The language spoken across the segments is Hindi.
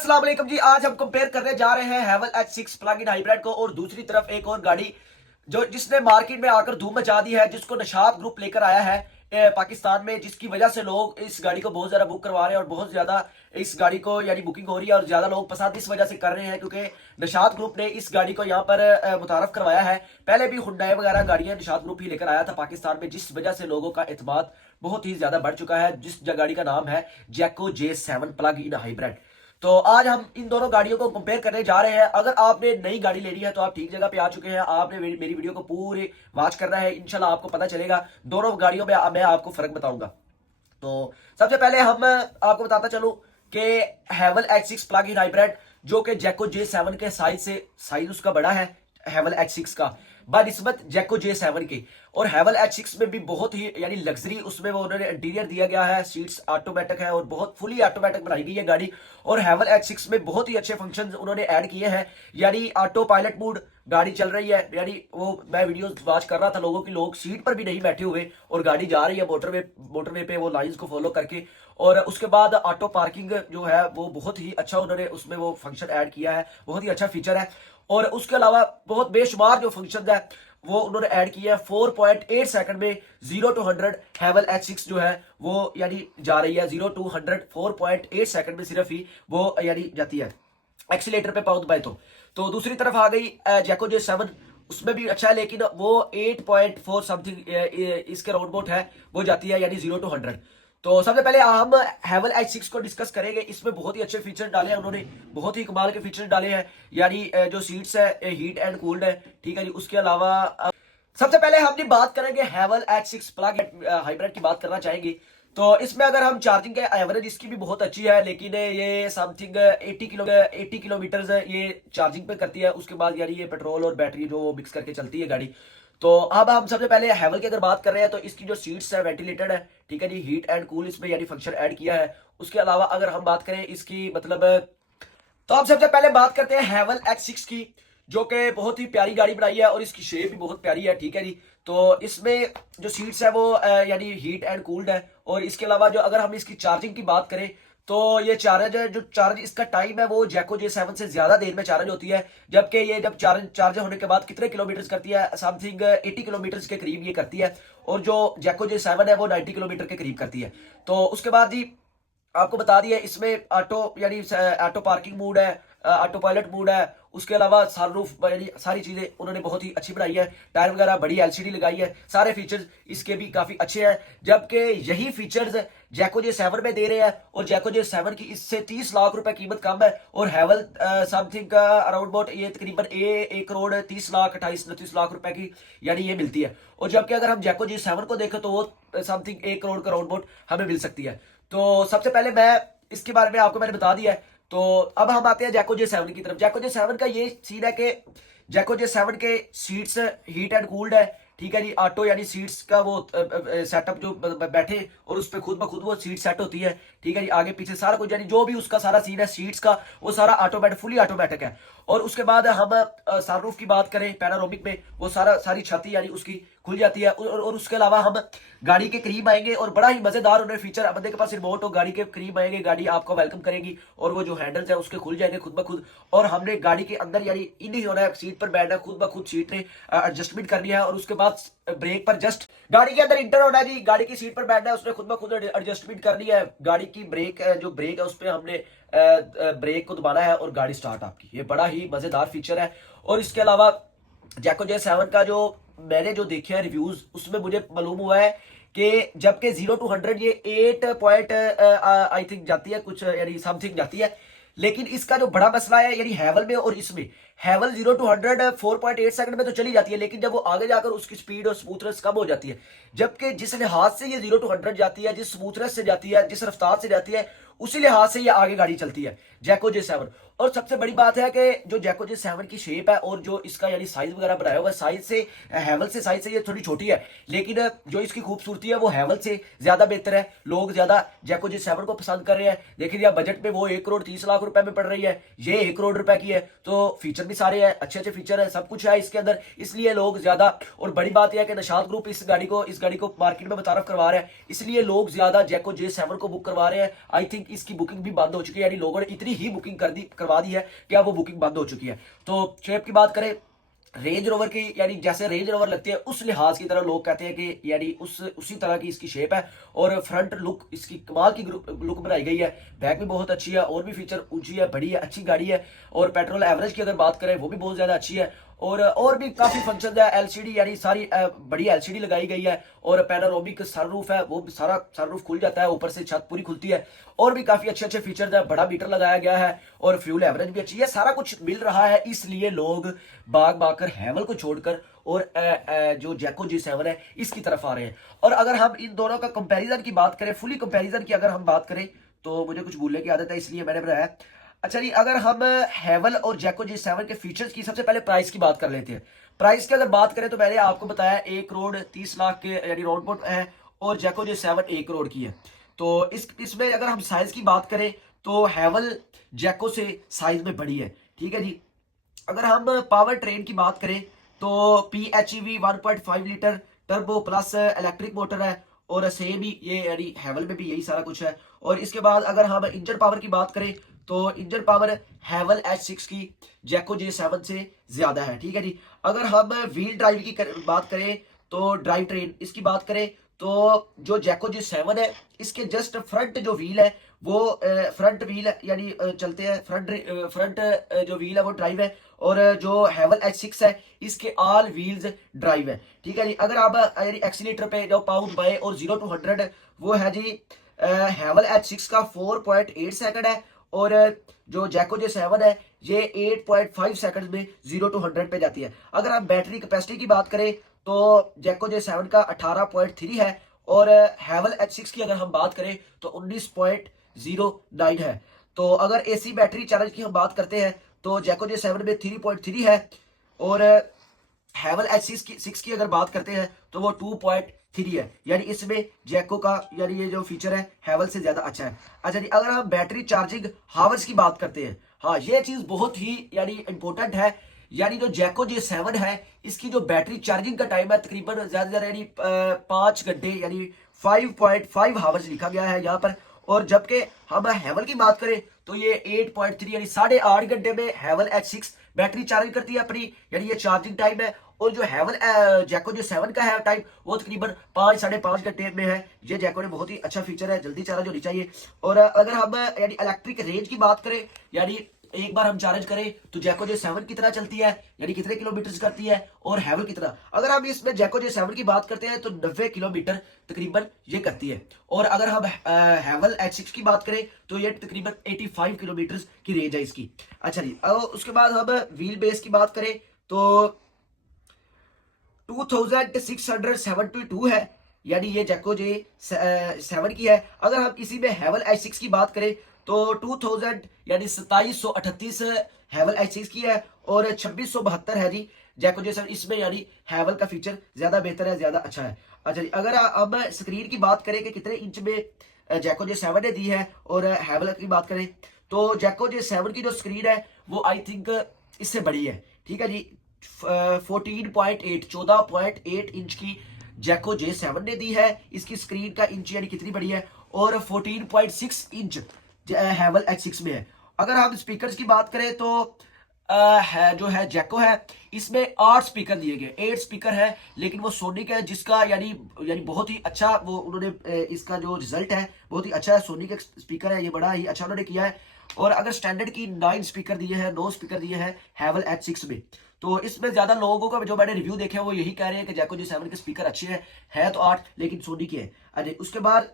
अस्सलाम वालेकुम जी। आज हम कंपेयर करने जा रहे हैं हैवल H6 प्लग इन हाइब्रिड को और दूसरी तरफ एक और गाड़ी जो जिसने मार्केट में आकर धूम मचा दी है, जिसको नशात ग्रुप लेकर आया है पाकिस्तान में, जिसकी वजह से लोग इस गाड़ी को बहुत ज्यादा बुक करवा रहे हैं और बहुत ज्यादा इस गाड़ी को यानी बुकिंग हो रही है और ज्यादा लोग पसंद इस वजह से कर रहे हैं क्योंकि नशात ग्रुप ने इस गाड़ी को यहाँ पर मुतारफ करवाया है। पहले भी हुंडई वगैरह गाड़ियां नशात ग्रुप ही लेकर आया था पाकिस्तान में, जिस वजह से लोगों का एतमाद बहुत ही ज्यादा बढ़ चुका है, जिस गाड़ी का नाम है जैको J7 प्लग इन हाइब्रिड। तो आज हम इन दोनों गाड़ियों को कंपेयर करने जा रहे हैं। अगर आपने नई गाड़ी लेनी है तो आप ठीक जगह पे आ चुके हैं। आपने मेरी वीडियो को पूरी वॉच करना है, इंशाल्लाह आपको पता चलेगा दोनों गाड़ियों में मैं आपको फर्क बताऊंगा। तो सबसे पहले हम आपको बताता चलूं कि हैवल H6 प्लग इन हाइब्रिड जो कि जैको J7 के साइज उसका बड़ा है हैवल H6 का बनिस्बत जैको J7 के। और हैवल H6 में भी बहुत ही यानी लग्जरी उसमें वो उन्होंने इंटीरियर दिया गया है, सीट्स ऑटोमेटिक है और बहुत फुली ऑटोमेटिक बनाई गई है गाड़ी। और हैवल H6 में बहुत ही अच्छे फंक्शंस उन्होंने ऐड किए हैं, यानी ऑटो पायलट मोड गाड़ी चल रही है, यानी वो मैं वीडियो वॉच कर रहा था लोगों की, लोग सीट पर भी नहीं बैठे हुए और गाड़ी जा रही है मोटरवे पे वो लाइंस को फॉलो करके। और उसके बाद ऑटो पार्किंग जो है वो बहुत ही अच्छा उन्होंने उसमें वो फंक्शन ऐड किया है, बहुत ही अच्छा फीचर है। और उसके अलावा बहुत बेशुमार जो फंक्शन है वो उन्होंने ऐड किया है। 4.8 सेकंड में 0 to 100 हैवल H6 जो है वो यानी जा रही है 0 to 100 4.8 सेकंड में सिर्फ ही वो यानी जाती है एक्सीलेटर पे पाँव दबाए तो दूसरी तरफ आ गई जैको J7, उसमें भी अच्छा है लेकिन वो 8.4 समथिंग इसके राउंड अबाउट है वो जाती है यानी 0 to 100। तो सबसे पहले हम हैवल H6 को डिस्कस करेंगे। इसमें बहुत ही अच्छे फीचर डाले हैं उन्होंने, बहुत ही कमाल के फीचर डाले हैं, यानी जो सीट्स है हीट एंड कूल्ड है, ठीक है जी। उसके अलावा सबसे पहले हम बात करेंगे हैवल H6 प्लग हाइब्रिड की बात करना चाहेंगे। तो इसमें अगर हम चार्जिंग के एवरेज इसकी भी बहुत अच्छी है, लेकिन ये समथिंग 80 किलोमीटर ये चार्जिंग पे करती है। उसके बाद यानी ये पेट्रोल और बैटरी जो मिक्स करके चलती है गाड़ी। तो अब हम सबसे पहले हैवल की अगर बात कर रहे हैं तो इसकी जो सीट्स है वेंटिलेटेड है, ठीक है जी, हीट एंड कूल इसमें यानी फंक्शन ऐड किया है। उसके अलावा अगर हम बात करें इसकी मतलब तो हम सबसे पहले बात करते हैं हैवल H6 की, जो कि बहुत ही प्यारी गाड़ी बनाई है और इसकी शेप भी बहुत प्यारी है, ठीक है जी। तो इसमें जो सीट्स है वो यानी हीट एंड कूल्ड है। और इसके अलावा जो अगर हम इसकी चार्जिंग की बात करें तो ये चार्ज इसका टाइम है वो जैको J7 से ज्यादा देर में चार्ज होती है, जबकि ये जब चार्ज होने के बाद कितने किलोमीटर करती है, समथिंग 80 किलोमीटर के करीब ये करती है। और जो जैको J7 है वो 90 किलोमीटर के करीब करती है। तो उसके बाद जी आपको बता दिया इसमें ऑटो यानी ऑटो पार्किंग मोड है, ऑटो पायलट मोड है। उसके अलावा सनरूफ यानी सारी चीजें उन्होंने बहुत ही अच्छी बनाई है, टायर वगैरह बड़ी LCD लगाई है, सारे फीचर्स इसके भी काफी अच्छे हैं। जबकि यही फीचर्स जैको J7 में दे रहे हैं और जैको J7 की इससे 30 लाख रुपए कीमत कम है और हैवल समथिंग अराउंड अबाउट ये तकरीबन 1 करोड़ 30 लाख 28-29 लाख रुपए की यानी ये मिलती है। और जबकि अगर हम जैको J7 को देखें तो वो समथिंग 1 करोड़ का अराउंड अबाउट हमें मिल सकती है। तो सबसे पहले मैं इसके बारे में आपको मैंने बता दिया है। तो अब हम आते हैं जैको J7 की तरफ। जैको J7 का ये सीन है कि जैको J7 के सीट्स हीट एंड कूल्ड है, ठीक है जी। ऑटो यानी सीट्स का वो सेटअप जो बैठे और उस पर खुद ब खुद वो सीट सेट होती है, ठीक है जी। आगे पीछे सारा कुछ यानी जो भी उसका सारा सीन है सीट्स का वो सारा ऑटोमेटिक फुली ऑटोमेटिक है। और उसके बाद हम सनरूफ की बात करें पैनारोमिक में वो सारी छाती यानी उसकी खुल जाती है। और उसके अलावा हम गाड़ी के करीब आएंगे और बड़ा ही मजेदार उन्होंने फीचर, बंदे के पास रिमोट हो गाड़ी के करीब आएंगे गाड़ी आपको वेलकम करेगी और वो जो हैंडल्स है उसके खुल जाएंगे खुद ब खुद। और हमने गाड़ी के अंदर यानी इन ही होना है, सीट पर बैठना है, खुद ब खुद सीट ने एडजस्टमेंट करनी है। और उसके बाद ब्रेक पर जस्ट गाड़ी के अंदर इंटर होना है जी, गाड़ी की सीट पर बैठना है, उसने खुद ब खुद एडजस्टमेंट करनी है। गाड़ी की ब्रेक जो ब्रेक है उस पर हमने ब्रेक को दबाना है और गाड़ी स्टार्ट आपकी। ये बड़ा ही मजेदार फीचर है। और इसके अलावा जैको J7 का जो मैंने जो देखे हैं रिव्यूज उसमें मुझे मालूम हुआ है कि जबकि 0 to 100 ये 8 पॉइंट आई थिंक जाती है कुछ यानी समथिंग जाती है, लेकिन इसका जो बड़ा मसला है यानी हैवल में और इसमें हैवल 0 to 100 4.8 सेकंड में तो चली जाती है, लेकिन जब वो आगे जाकर उसकी स्पीड और स्मूथनेस कम हो जाती है। जबकि जिस लिहाज से ये 0 to 100 जाती है, जिस स्मूथनेस से जाती है, जिस रफ्तार से जाती है, उसी लिहाज से ये आगे गाड़ी चलती है जैको J7। और सबसे बड़ी बात है कि जो जैको J7 की शेप है और जो इसका यानी साइज वगैरह बनाया हुआ है, साइज से हैवल से साइज से ये थोड़ी छोटी है, लेकिन जो इसकी खूबसूरती है वो हैवल से ज्यादा बेहतर है। लोग ज्यादा जैको J7 को पसंद कर रहे हैं। देखिए यार बजट में वो 1 करोड़ 30 लाख रुपए में पड़ रही है, ये 1 करोड़ रुपए की है, तो फीचर भी सारे हैं, अच्छे अच्छे फीचर है, सब कुछ है इसके अंदर, इसलिए लोग ज्यादा। और बड़ी बात यह है कि निशात ग्रुप इस गाड़ी को मार्केट में मुतारफ करवा रहे हैं, इसलिए लोग ज्यादा जैको J7 को बुक करवा रहे हैं। आई थिंक इसकी बुकिंग भी बंद हो चुकी है, यानी लोगों ने इतनी ही बुकिंग करवा दी है कि अब वो बुकिंग बंद हो चुकी है। तो शेप की बात करें, रेंज रोवर की, यानी जैसे रेंज रोवर लगती है उस लिहाज की तरह लोग कहते हैं कि यानी उसी तरह की इसकी शेप है। और फ्रंट लुक इसकी कमाल की लुक बनाई गई है, बैक भी बहुत अच्छी है, और भी फीचर ऊंची है, बड़ी है, अच्छी गाड़ी है। और पेट्रोल एवरेज की अगर बात करें वो भी बहुत ज्यादा अच्छी है। और भी काफी फंक्शन है, एलसीडी यानी सारी बड़ी एलसीडी लगाई गई है। और पैनोरामिक सनरूफ है, वो सारा सनरूफ खुल जाता है, ऊपर से छत पूरी खुलती है। और भी काफी अच्छे अच्छे फीचर्स है, बड़ा मीटर लगाया गया है, और फ्यूल एवरेज भी अच्छी है, सारा कुछ मिल रहा है। इसलिए लोग भाग कर हैवल को छोड़कर और जो जैको J7 है इसकी तरफ आ रहे हैं। और अगर हम इन दोनों का कंपैरिजन की बात करें, फुली कंपैरिजन की अगर हम बात करें, तो मुझे कुछ भूलने की आदत है इसलिए मैंने बनाया। अच्छा जी, अगर हम हैवल और जैको J7 के फीचर्स की सबसे पहले प्राइस की बात कर लेते हैं। प्राइस की अगर बात करें तो मैंने आपको बताया 1,30,00,000 के यानी राउंड बोट है, और जैको J7 1 करोड़ की है। तो इसमें अगर हम साइज की बात करें तो हैवल जैको से साइज में बड़ी है, ठीक है जी। अगर हम पावर ट्रेन की बात करें तो PHEV 1.5 litre turbo plus electric motor है, और सेम ही ये यानी हैवल में भी यही सारा कुछ है। और इसके बाद अगर हम इंजन पावर की बात करें तो इंजन पावर हैवल H6 की जैको J7 से ज्यादा है, ठीक है जी। अगर हम व्हील ड्राइव की बात करें तो ड्राइव ट्रेन इसकी बात करें तो जो जैको J7 है इसके जस्ट फ्रंट जो व्हील है वो फ्रंट व्हील यानी चलते हैं, फ्रंट जो व्हील है वो ड्राइव है। और जो हैवल H6 है इसके ऑल व्हील्स ड्राइव है, ठीक है जी। अगर आप यानी एक्सीलेटर पे जो पाउंड बाय और 0 to 100 वो है जी हैवल H6 का 4.8 सेकंड है, और जो जैको J7 है ये 8.5 सेकंड में 0 to 100 पे जाती है। अगर आप बैटरी कैपेसिटी की बात करें तो जैको J7 का 18.3 है, और हैवल H6 की अगर हम बात करें तो 19.09 है। तो अगर AC बैटरी चार्ज की हम बात करते हैं तो जैको J7 में 3.3 है, और हैवल H6 की अगर बात करते हैं तो वो 2.3 है, यानी इसमें जैको का यानी ये जो फीचर है हैवल से ज्यादा अच्छा है। अच्छा जी, अगर हम बैटरी चार्जिंग हावर्स की बात करते हैं, हाँ ये चीज बहुत ही यानी इंपॉर्टेंट है। यानी जो जैको J7 है इसकी जो बैटरी चार्जिंग का टाइम है तकरीबन ज्यादा से ज्यादा यानी 5 घंटे यानी 5.5 हावर्स लिखा गया है यहाँ पर। और जबकि हम हैवल की बात करें तो ये 8.3 यानी 8.5 घंटे में हैवल H6 बैटरी चार्ज करती है अपनी, यानी ये चार्जिंग टाइम है। और जो हैवल जैको J7 का है टाइम वो तकरीबन 5-5.5 घंटे में है। ये जैको ने बहुत ही अच्छा फीचर है, जल्दी चार्ज होनी चाहिए। और अगर हम यानी इलेक्ट्रिक रेंज की बात करें, यानी एक बार हम चार्ज करें तो जैको J7 की तरह चलती है, यानी कितने किलोमीटर करती है, और हैवल की तरह अगर हम इसमें जैको J7 की बात करते हैं तो 90 किलोमीटर तकरीबन ये करती है। और अगर हम हैवल H6 की बात करें तो ये तकरीबन 85 किलोमीटर की रेंज है इसकी। अच्छा जी, अब उसके बाद हम व्हील बेस की बात करें तो 2672 है, यानी ये जैको J7 की है। अगर हम इसी में हैवल H6 की बात करें तो 2000 यानी 2738 हैवल H6 की है, और 2672 है जी जैको J7 इसमें, यानी हैवल का फीचर ज्यादा बेहतर है, ज्यादा अच्छा है। अच्छा जी, अगर अब स्क्रीन की बात करें कि कितने इंच में जैको J7 ने दी है और हैवल की बात करें तो जैको J7 की जो स्क्रीन है वो आई थिंक इससे बड़ी है, ठीक है जी। 14.8 इंच की जैको J7 ने दी है, इसकी स्क्रीन का इंच यानी कितनी बड़ी है, और 14.6 इंच हैवल H6 में है। अगर हम स्पीकर्स की बात करें तो जो है जैको है इसमें 8 स्पीकर दिए गए, 8 स्पीकर है, लेकिन वो सोनिक है जिसका यानी बहुत ही अच्छा वो उन्होंने इसका जो रिजल्ट है बहुत ही अच्छा है। सोनिक एक स्पीकर है, ये बड़ा ही अच्छा उन्होंने किया है। और अगर स्टैंडर्ड की 9 स्पीकर दिए हैं, 9 स्पीकर दिए हैं हैवल H6 में। तो इसमें ज्यादा लोगों का जो मैंने रिव्यू देखे वो यही कह रहे हैं कि जैको J7 के स्पीकर अच्छे हैं, है तो 8 लेकिन सोनी के हैं। अरे उसके बाद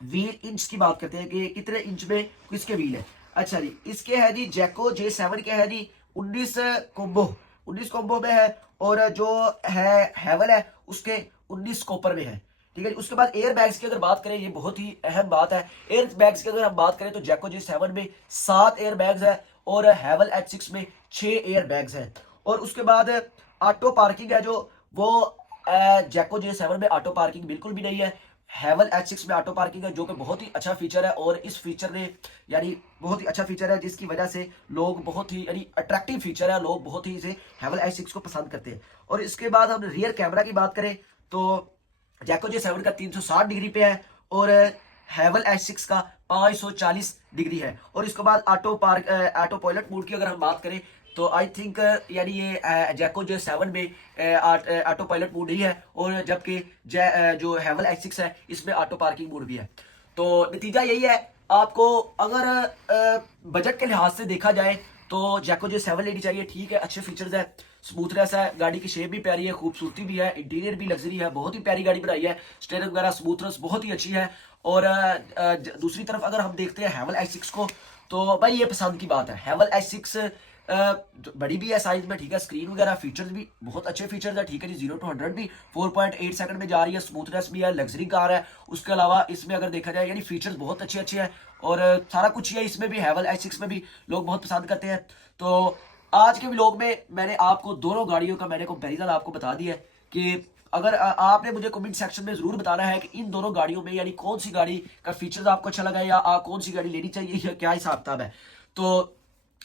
व्हील इंच की बात करते हैं कि कितने इंच में किसके व्हील है। अच्छा जी, इसके है जी जैको J7 के है जी 19 कोम्बो में है, और जो है हैवल है उसके 19 कॉपर में है, ठीक है जी। उसके बाद एयर बैग्स की अगर बात करें, ये बहुत ही अहम बात है। एयर बैग्स की अगर हम बात करें तो जैको J7 में 7 एयर बैग्स है, और हैवल H6 में 6 एयर बैग्स है। और उसके बाद ऑटो पार्किंग है जो वो जैको J7 में ऑटो पार्किंग बिल्कुल भी नहीं है, हैवल H6 में ऑटो पार्किंग है, जो कि बहुत ही अच्छा फीचर है। और इस फीचर ने यानी बहुत ही अच्छा फीचर है, जिसकी वजह से लोग बहुत ही यानी अट्रैक्टिव फीचर है, लोग बहुत ही इसे हैवल H6 को पसंद करते हैं। और इसके बाद हम रियर कैमरा की बात करें तो जैको J7 का 360 डिग्री पे है और हैवल H6 का 540 डिग्री है। और इसके बाद ऑटो पायलट मोड की अगर हम बात करें तो आई थिंक यानी ये जैको J7 में ऑटो पायलट मोड ही है, और जबकि जो हैवल H6 है इसमें ऑटो पार्किंग मोड भी है। तो नतीजा यही है, आपको अगर बजट के लिहाज से देखा जाए तो जैको J7 लेनी चाहिए। ठीक है, अच्छे फीचर्स है, स्मूथनेस है, गाड़ी की शेप भी प्यारी है, खूबसूरती भी है, इंटीरियर भी लग्जरी है, बहुत ही प्यारी गाड़ी बनाई है, स्टीयरिंग वगैरह स्मूथनेस बहुत ही अच्छी है। और दूसरी तरफ अगर हम देखते हैं हैवल H6 को, तो भाई ये पसंद की बात है। हैवल H6 बड़ी भी है साइज में, ठीक है, स्क्रीन वगैरह फीचर्स भी बहुत अच्छे फीचर्स है, ठीक है जी। 0 to 100 भी 4.8 सेकंड में जा रही है, स्मूथनेस भी है, लग्जरी कार है। उसके अलावा इसमें अगर देखा जाए यानी फीचर्स बहुत अच्छे अच्छे हैं, और सारा कुछ ही है इसमें भी, हैवल H6 में भी लोग बहुत पसंद करते हैं। तो आज के व्लॉग में मैंने आपको दोनों गाड़ियों का मैंने कंपैरिजन आपको बता दिया है कि अगर आपने मुझे कमेंट सेक्शन में जरूर बताना है कि इन दोनों गाड़ियों में यानी कौन सी गाड़ी का फीचर्स आपको अच्छा लगा, या कौन सी गाड़ी लेनी चाहिए, या क्या हिसाब किताब है। तो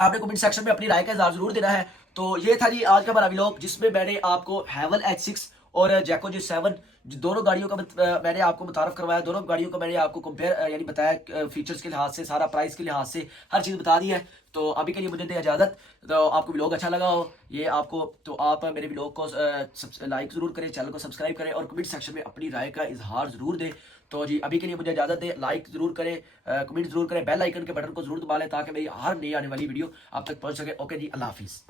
आपने कमेंट सेक्शन में अपनी राय का इज़हार जरूर देना है। तो ये था जी आज का हमारा व्लॉग, जिसमें मैंने आपको हैवल H6 और जैको J7 दोनों गाड़ियों का मैंने आपको मुतारफ करवाया। दोनों गाड़ियों का मैंने आपको कंपेयर यानी बताया, फीचर्स के लिहाज से, सारा प्राइस के लिहाज से हर चीज़ बता दी है। तो अभी के लिए मुझे दें इजाज़त। तो आपको व्लॉग अच्छा लगा हो ये आपको, तो आप मेरे व्लॉग को लाइक ज़रूर करें, चैनल को सब्सक्राइब करें, और कमेंट सेक्शन में अपनी राय का इजहार ज़रूर दें। तो जी अभी के लिए मुझे इजाज़त दें, लाइक ज़रूर करें, कमेंट ज़रूर करें, बेल आइकन के बटन को ज़रूर दबा लें ताकि मेरी हर नई आने वाली वीडियो आप तक पहुँच सके। ओके जी, अल्लाह हाफिज़।